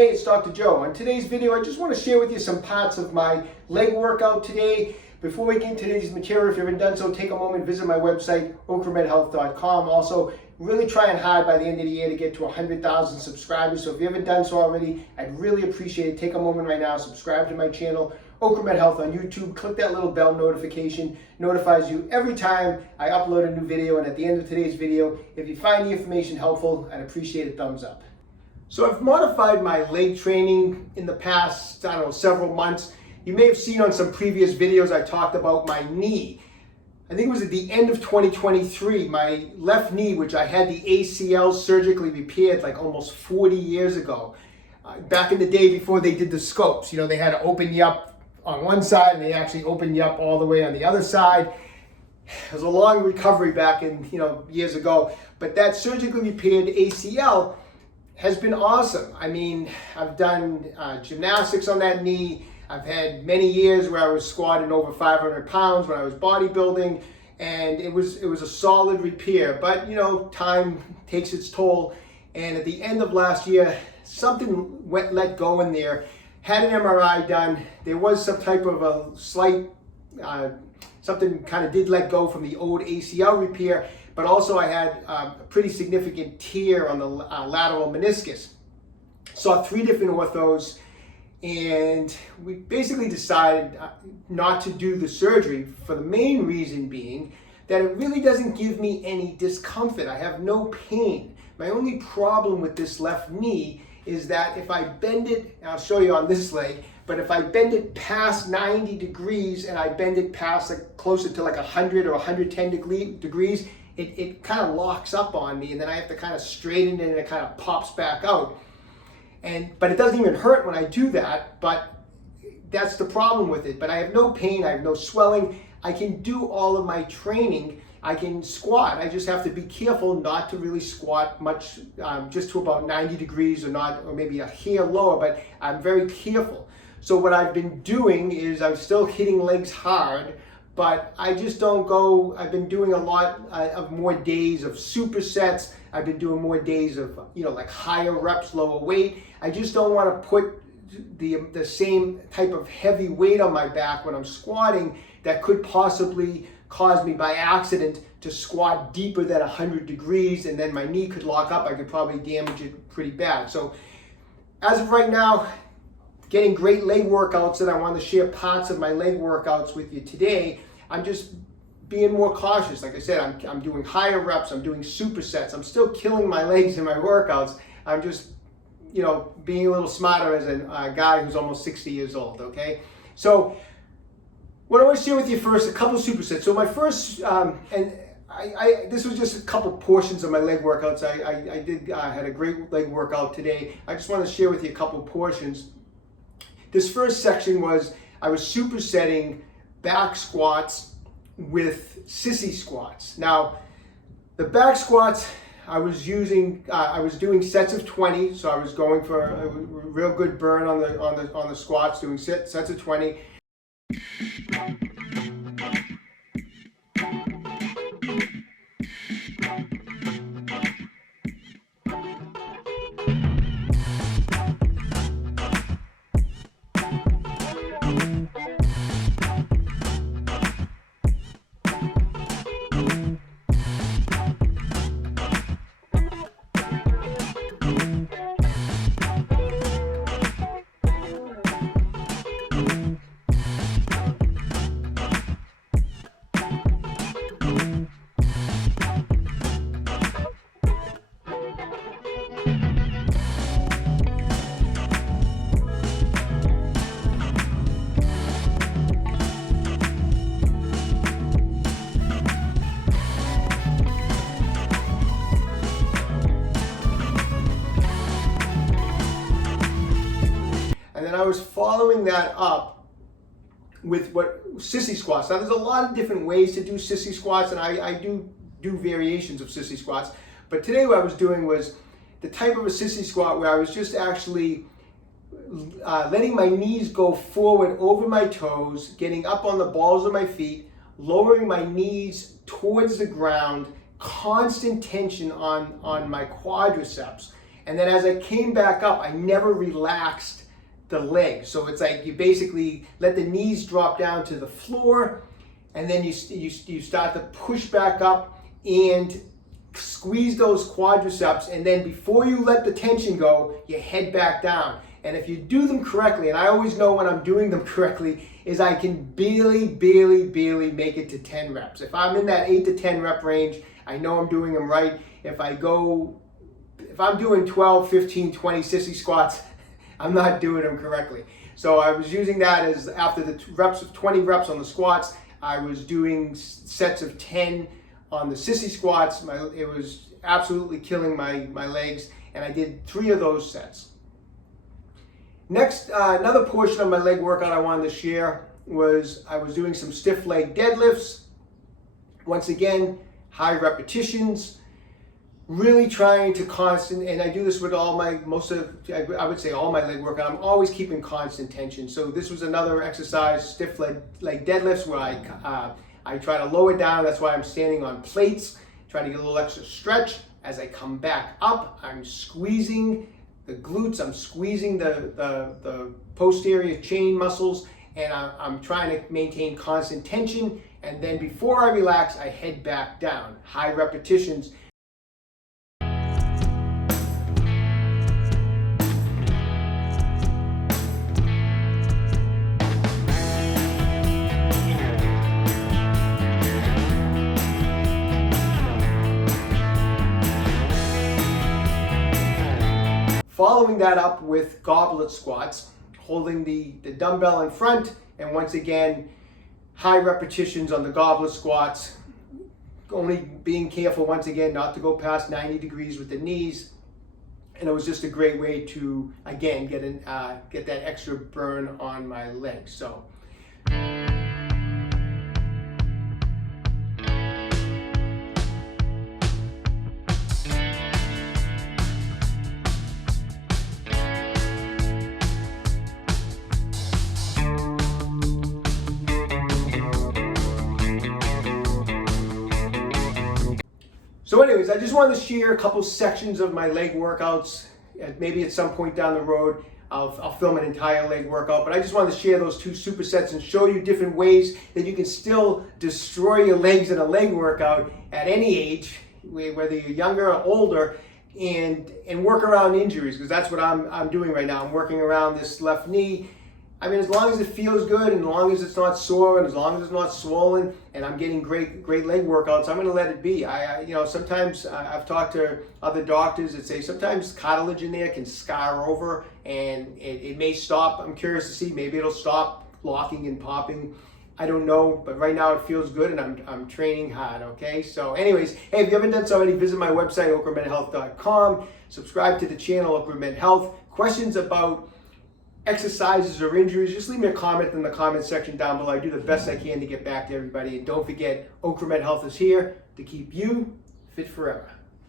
Hey, it's Dr. Joe. On today's video, I just want to share with you some parts of my leg workout today. Before we get into today's material, if you haven't done so, take a moment, visit my website, okramedhealth.com. Also, really trying hard by the end of the year to get to 100,000 subscribers. So if you haven't done so already, I'd really appreciate it. Take a moment right now, subscribe to my channel,Okramed Health on YouTube. Click that little bell notification. Notifies you every time I upload a new video. And at the end of today's video, if you find the information helpful, I'd appreciate a thumbs up. So I've modified my leg training in the past, several months. You may have seen on some previous videos I talked about my knee. I think it was at the end of 2023, my left knee, which I had the ACL surgically repaired like almost 40 years ago. Back in the day before they did the scopes, they had to open you up on one side and they actually opened you up all the way on the other side. It was a long recovery back in, years ago. But that surgically repaired ACL has been awesome. I mean, I've done gymnastics on that knee. I've had many years where I was squatting over 500 pounds when I was bodybuilding, and it was a solid repair. But time takes its toll. And at the end of last year, something let go in there. Had an MRI done. There was some type of a slight, something kind of did let go from the old ACL repair. But also I had a pretty significant tear on the lateral meniscus. Saw 3 different orthos, and we basically decided not to do the surgery for the main reason being that it really doesn't give me any discomfort. I have no pain. My only problem with this left knee is that if I bend it, and I'll show you on this leg, but if I bend it past 90 degrees and I bend it past closer to 100 or 110 degrees, it kind of locks up on me, and then I have to kind of straighten it and it kind of pops back out. But it doesn't even hurt when I do that, but that's the problem with it. But I have no pain, I have no swelling. I can do all of my training. I can squat. I just have to be careful not to really squat much, just to about 90 degrees or maybe a hair lower, but I'm very careful. So what I've been doing is I'm still hitting legs hard, but I just don't go. I've been doing a lot of more days of supersets. I've been doing more days of, higher reps, lower weight. I just don't want to put the same type of heavy weight on my back when I'm squatting that could possibly cause me by accident to squat deeper than 100 degrees, and then my knee could lock up. I could probably damage it pretty bad. So as of right now, getting great leg workouts, and I want to share parts of my leg workouts with you today. I'm just being more cautious. Like I said, I'm doing higher reps, I'm doing supersets. I'm still killing my legs in my workouts. I'm just, being a little smarter as a guy who's almost 60 years old, okay? So what I want to share with you first, a couple of supersets. So my first, this was just a couple portions of my leg workouts. I had a great leg workout today. I just want to share with you a couple portions. This first section was, I was supersetting back squats with sissy squats. Now, the back squats, I was doing sets of 20, so I was going for a real good burn on the squats, doing sets of 20. And then I was following that up with sissy squats. Now there's a lot of different ways to do sissy squats, and I do variations of sissy squats. But today what I was doing was the type of a sissy squat where I was just actually letting my knees go forward over my toes, getting up on the balls of my feet, lowering my knees towards the ground, constant tension on my quadriceps. And then as I came back up, I never relaxed the legs. So it's like you basically let the knees drop down to the floor, and then you start to push back up and squeeze those quadriceps, and then before you let the tension go, you head back down. And if you do them correctly, and I always know when I'm doing them correctly, is I can barely make it to 10 reps. If I'm in that 8 to 10 rep range, I know I'm doing them right. If I'm doing 12, 15, 20 sissy squats, I'm not doing them correctly. So I was using that as after the 20 reps on the squats, I was doing sets of 10 on the sissy squats. It was absolutely killing my legs, and I did 3 of those sets. Next, another portion of my leg workout I wanted to share was I was doing some stiff leg deadlifts. Once again, high repetitions, really trying to and I do this with I would say all my leg workout. I'm always keeping constant tension. So this was another exercise, stiff leg deadlifts, where I try to lower down. That's why I'm standing on plates, trying to get a little extra stretch. As I come back up, I'm squeezing the glutes, I'm squeezing the posterior chain muscles, and I'm trying to maintain constant tension. And then before I relax, I head back down. High repetitions. Following that up with goblet squats, holding the dumbbell in front, and once again, high repetitions on the goblet squats, only being careful once again not to go past 90 degrees with the knees. And it was just a great way to, again, get that extra burn on my legs. So. So anyways, I just wanted to share a couple sections of my leg workouts. Maybe at some point down the road, I'll film an entire leg workout, but I just wanted to share those 2 supersets and show you different ways that you can still destroy your legs in a leg workout at any age, whether you're younger or older, and work around injuries, because that's what I'm doing right now. I'm working around this left knee. I mean, as long as it feels good, and as long as it's not sore, and as long as it's not swollen, and I'm getting great leg workouts, I'm going to let it be. Sometimes I've talked to other doctors that say sometimes cartilage in there can scar over, and it may stop. I'm curious to see, maybe it'll stop locking and popping. I don't know, but right now it feels good, and I'm training hard. Okay. So, anyways, hey, if you haven't done so already, visit my website, okramedhealth.com. Subscribe to the channel, Okra Health. Questions about exercises or injuries, just leave me a comment in the comment section down below. I do the best I can to get back to everybody. And don't forget, Okra Health is here to keep you fit forever.